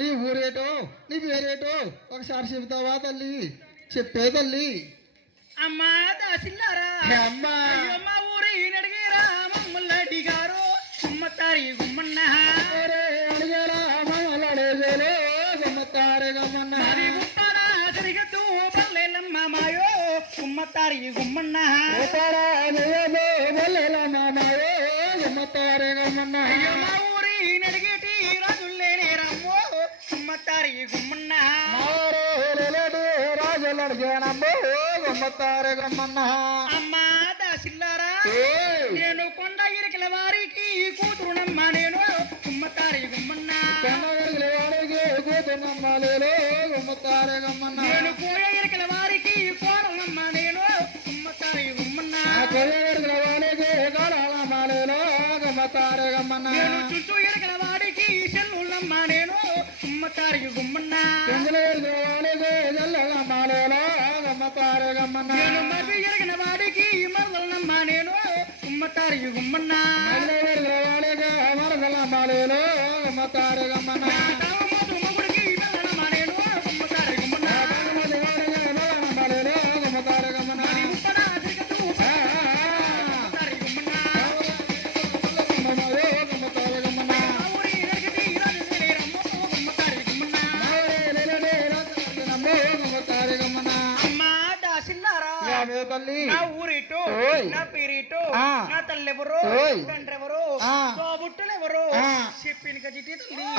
నీ ఊరేటో నీ పేరేటో ఒకసారి చెబుతావా తల్లి? చెప్పే తల్లి. అమ్మా దాసిల్లారా? అమ్మా. అమ్మా ఊరు ఈయన అడిగారా మమ్మల్ని అడిగారు. గుమ్మతారి గుమ్మన్న. అడిగారా? మమ్మల్ని చేనమ్మో గమ్మత్తారే గమ్మన్న. అమ్మా దాసిల్లారా నేను కొండ ఇరికల వారికి కూతురునమ్మా నేను. గుమ్మతారే గమ్మన్న. కొండ ఇరికల వారికి కూతురునమ్మా నేను. గుమ్మతారే గమ్మన్న. నేను కోయ ఇరికల వారికి కోరలమ్మా నేను. గుమ్మతారే గమ్మన్న. కోయ ఇరికల వారికి చుట్టూ ఇరికల వారికి సెల్లులమ్మా నేను. గుమ్మతారే గమ్మన్న. నేను మతి ఎరిగిన వాడికి మరదలనమ్మా నేను. ఉమ్మతారి గుమ్మన్నా. మరదల మాలేలో ఉమ్మతారు గమ్మన్నా.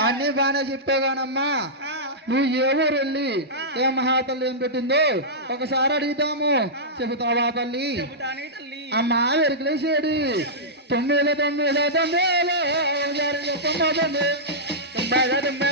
అన్ని బాగానే నువ్వు ఏ ఊరు వెళ్ళి ఏ మహాతల్లి ఏం పెట్టిందో ఒకసారి అడుగుతాము చెబుతావా తల్లి అమ్మా వెరికలేసేది తొమ్మిది తొమ్మిది తొమ్మిది తొమ్మిది తొమ్మిది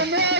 Amen.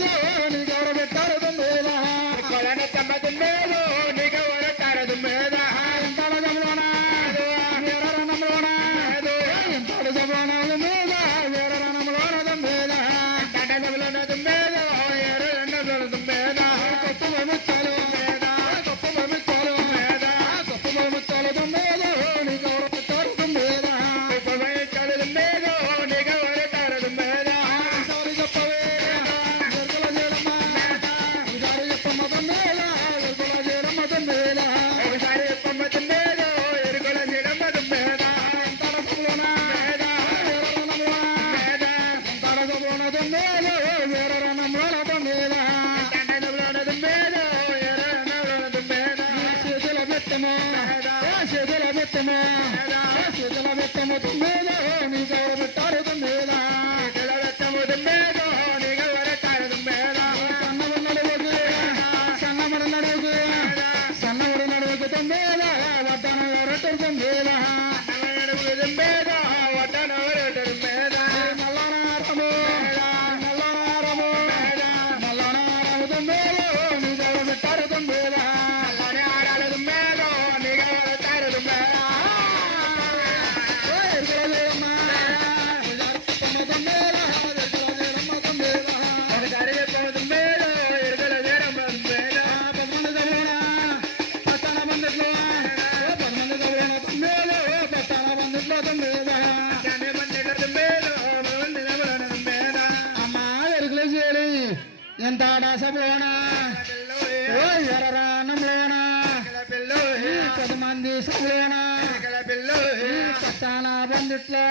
ఈ పట్టాల బందిట్లో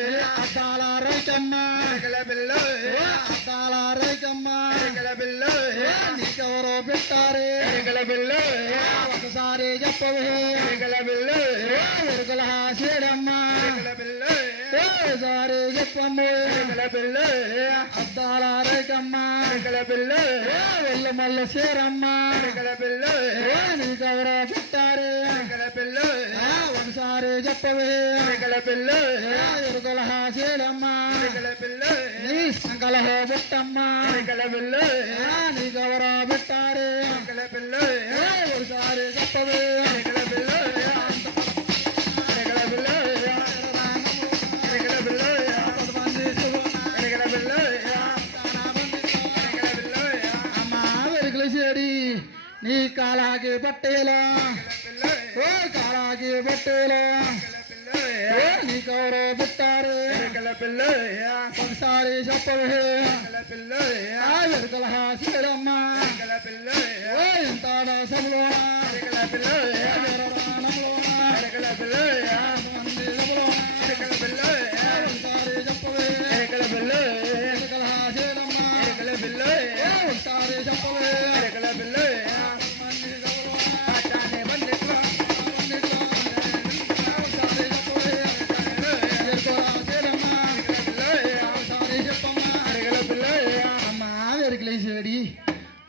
ఈ అద్దాల రైతమ్మ. ఏ అద్దాల రైతమ్మ. ఏ నీకెవరో పెట్టారే? ఏ ఒకసారి చెప్పవే. ఏ ఎరుకల హాసేడమ్మ ఏ సారి చెప్పమ్మ ఏ అద్దాల రైతమ్మ ఏ వెళ్ళి మల్ల సేరమ్మ ఏ నీకెవరో పెట్టారే ఏ ఒకసారి చెప్పవే ఏ ఎరుకల హాసేడమ్మ నీ సంకల బుట్టమ్మ ఏ నీకెవరో పెట్టారే ఏ ఒకసారి చెప్పవే అమ్మా నీ కాలాకి పట్టేలా ఓ కాలాకి పట్టేలా ఓ నీకెవరో పుట్టారు. ఒకసారి చెప్పవే. ఆ వెలుగుల హాసేడమ్మా ఎంత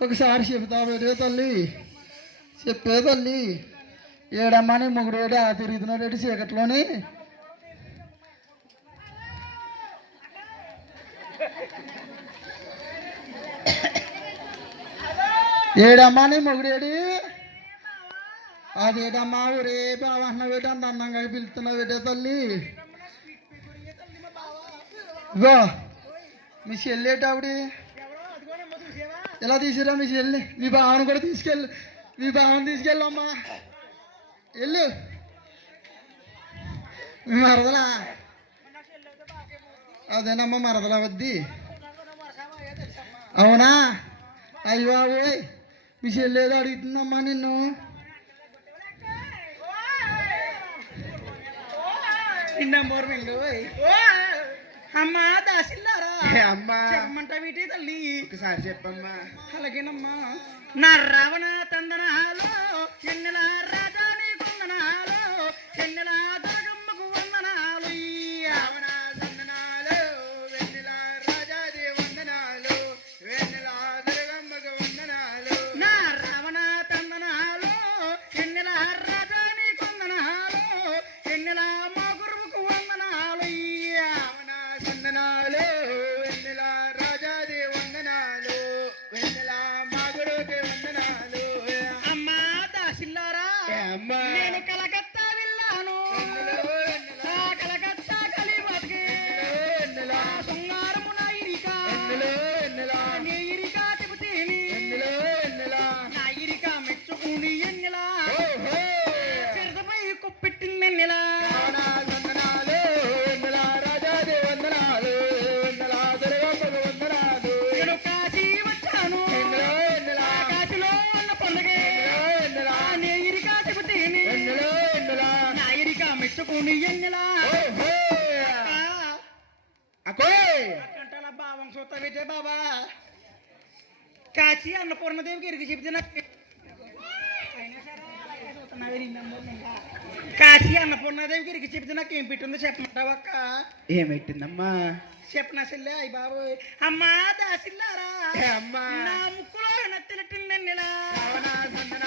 ఒకసారి చెబుతా పెట్టే తల్లి చెప్పే తల్లి ఏడమ్మని మొగుడేడు ఆ తిరుగుతున్నాడు చీకట్లోని ఏడమ్మని మొగుడేడి అదేటమ్మా ఊరే బావన్న వేటంత అందంగా పిలుస్తున్నావు వేటే తల్లి. ఇగో మీ చెల్లేటావిడి ఎలా తీసిరా మీ చెల్లి మీ భావన కూడా తీసుకెళ్ళు. మీ బావను తీసుకెళ్ళమ్మా. వెళ్ళు. మరదలా? అదేనమ్మా మరదలా వద్ది. అవునా? అయ్యో ఓయ్ మీ చెల్లేదో అడుగుతుందమ్మా నిన్ను. నిన్న రెండు అమ్మా దాసిల్లారా అమ్మా. చెప్పమంట వీటి తల్లి. ఒకసారి చెప్పమ్మా. అలాగేనమ్మా. నా రావణ తందనాలు ఎన్నెల రాజా నీ కొందనాలు ఎన్నెల Where's that? మెచ్చుకుని ఎన్నెలా? భావం సొత్త విజయ బాబా కాశీ అన్నపూర్ణదేవికి ఇరికి చెప్తే. కాశీ అన్నపూర్ణదేవికి ఇరికి చెప్తే నాకు ఏం పెట్టిందో చెప్పమంటావా అక్క? ఏమైతుందమ్మా చెప్పనా సెల్లే అయ్యి బాబు అమ్మా దాసిల్లారా? అమ్మా! నా ముక్కులో వందనాలు